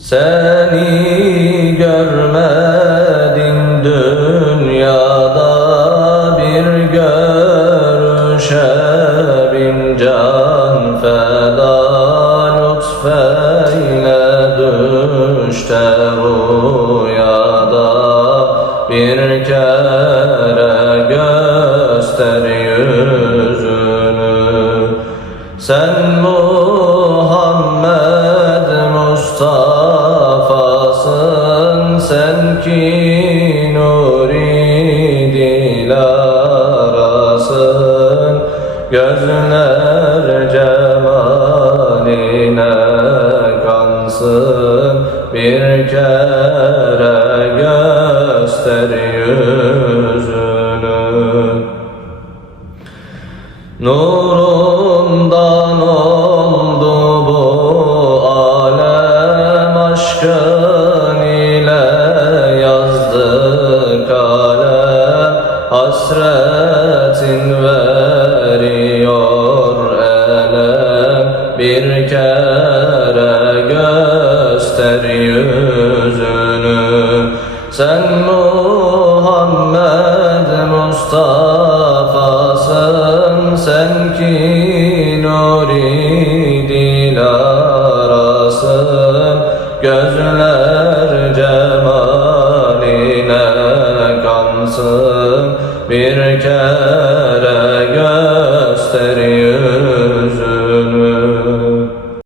Seni görmedim dünyada, bir görüşe bin can feda. Lütfeyle düşte rüyada, bir kere göster yüzünü. Sen Muhammed Mustafa'sın, sen ki nuri dilarasın. Gözler cemaline kansın, bir kere göster yüzünü. Nurundan oldu bu alem, aşkın ile yazdı kalem. Hasretin veriyor elem, bir kere göster yüzünü. Sen Muhammed Mustafa'sın, sen ki nuri